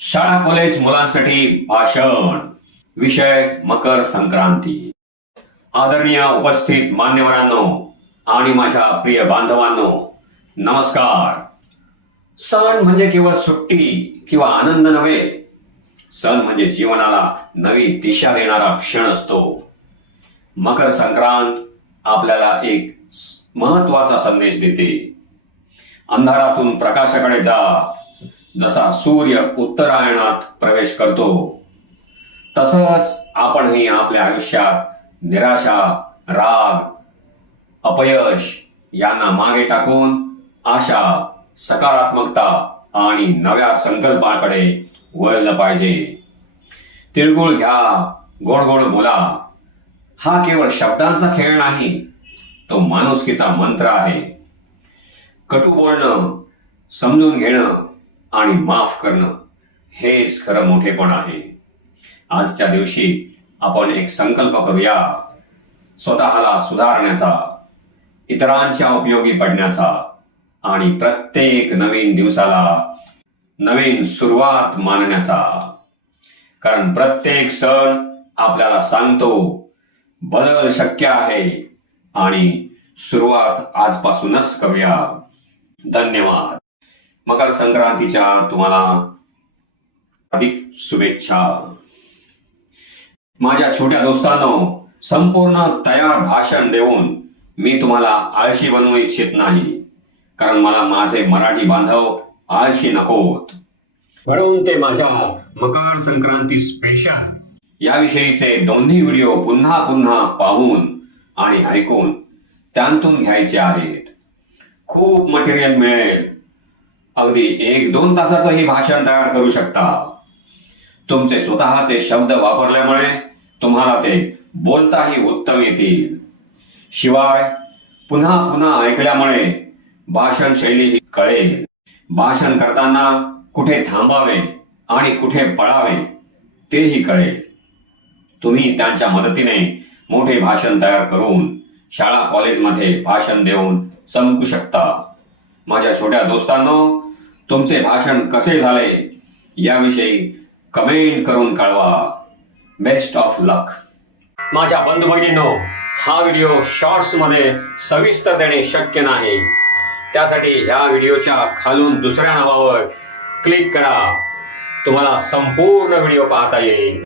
शाळा कॉलेज मुलांसाठी भाषण. विषय मकर संक्रांती. आदरणीय उपस्थित मान्यवरांनो आणि माझ्या प्रिय बांधवांनो, नमस्कार. सण म्हणजे केवळ सुट्टी किंवा आनंद नव्हे. सण म्हणजे जीवनाला नवी दिशा देणारा क्षण असतो. मकर संक्रांत आपल्याला एक महत्वाचा संदेश देते. अंधारातून प्रकाशाकडे जा. जसा सूर्य उत्तरायणात प्रवेश करतो तसंच आपणही आपल्या आयुष्यात निराशा, राग, अपयश यांना मागे टाकून आशा, सकारात्मकता आणि नव्या संकल्पाकडे वळलं पाहिजे. तिळगुळ घ्या, गोड गोड बोला. हा केवळ शब्दांचा खेळ नाही, तो माणुसकीचा मंत्र आहे. कटू बोलणं, समजून घेणं आणि माफ करणं हेच खरं मोठेपण आहे. आजच्या दिवशी आपण एक संकल्प करूया, स्वतःला सुधारण्याचा, इतरांच्या उपयोगी पडण्याचा आणि प्रत्येक नवीन दिवसाला नवीन सुरुवात मानण्याचा. कारण प्रत्येक सण आपल्याला सांगतो बदल शक्य आहे आणि सुरुवात आजपासूनच करूया. धन्यवाद. मकर संक्रांतीच्या तुम्हाला अधिक शुभेच्छा. माझ्या छोट्या दोस्तांनो, संपूर्ण तयार भाषण देऊन मी तुम्हाला आळशी बनवू इच्छित नाही. कारण मला माझे मराठी बांधव आळशी नकोत. म्हणून ते माझ्या मकर संक्रांती स्पेशल याविषयीचे दोन्ही व्हिडिओ पुन्हा पुन्हा पाहून आणि ऐकून त्यांतून घ्यायचे आहेत. खूप मटेरियल मिळेल. अगदी 1-2 तासाचंही भाषण तयार करू शकता. तुमचे स्वतःचे शब्द वापरल्यामुळे तुम्हाला ते बोलताही उत्तम येतील. शिवाय पुन्हा पुन्हा ऐकल्यामुळे भाषण शैली कळेल. भाषण करताना कुठे थांबावे आणि कुठे पळावे तेही कळेल. तुम्ही त्यांच्या मदतीने मोठे भाषण तयार करून शाळा कॉलेजमध्ये भाषण देऊन चमकू शकता. माझ्या छोट्या दोस्तांनो, तुमचे भाषण कसे झाले याविषयी कमेंट करून कळवा. बेस्ट ऑफ लक. माझ्या बंधू भगिनींनो, हा व्हिडिओ शॉर्ट्स मध्ये सविस्तर देणे शक्य नाही. त्यासाठी ह्या व्हिडिओच्या खालून दुसऱ्या नावावर क्लिक करा. तुम्हाला संपूर्ण व्हिडिओ पाहता येईल.